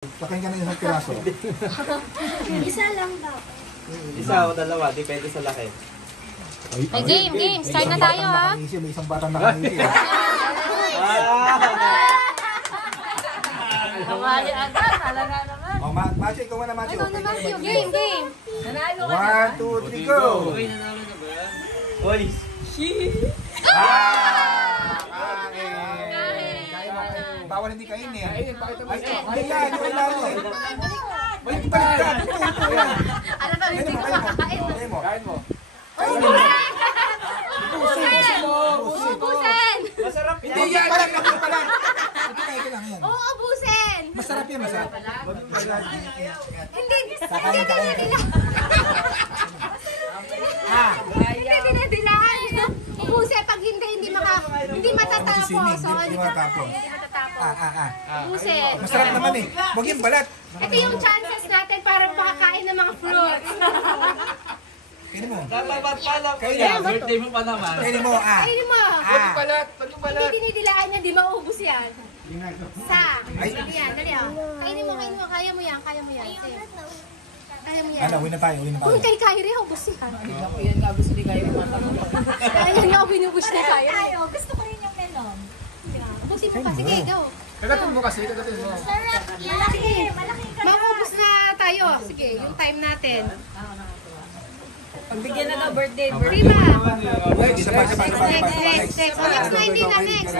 Lakayin ka ng isang piraso. Isa lang daw. Isa o dalawa, depende sa laki. Ay, game. Start na tayo, ha? May isang batang nakangisi. Kamali agad, talaga naman. O, Macho, ikaw muna, Macho. Ikaw na, Matthew. Game. Nanalo ka na. 1, 2, 3, go! Okay, nanalo na ba yan? Hoy! Bawal hindi kain eh. Ay, yan, yung kailangan eh. Balik pa yan. Ito, yan. Alam ka, hindi ko makakain. Kain mo. Ubusin! Masarap Hindi yan, palag. Ito lang yan. Oo, ubusin! Masarap yan, masarap. Hindi dinadilaan. Hindi dinadilaan. Ubusin, pag hindi matatapos. Hindi matatapos. Ubusin. Masarap naman eh. Huwag yung balat. Ito yung chances natin para makakain ng mga fruits. Kainin mo. Dapat pala. Kainin mo. Birthday mo pa naman. Kainin mo, Kainin mo. Pag Hindi dinidilaan niya, di maubos yan. Sa. Ay. Sige yan, dali ah. Kainin mo. Kaya mo yan. Kaya mo yan. Ano, win na tayo. Kung kay Kyrie, ubos yan. Yan nga gusto ni Kyrie matanong. Ayan nga, binubos na Kyrie. Ay, gusto ko rin yung melon. Ubusin mo pa. Sige, go. Kagatin mo kasi, kagatin mo. Sarap yan. Malaki ka. Maubos na tayo. Sige, yung time natin. Pagbigyan na ng birthday. Prima. Next. Next. Next. Next. Next. Next. Next.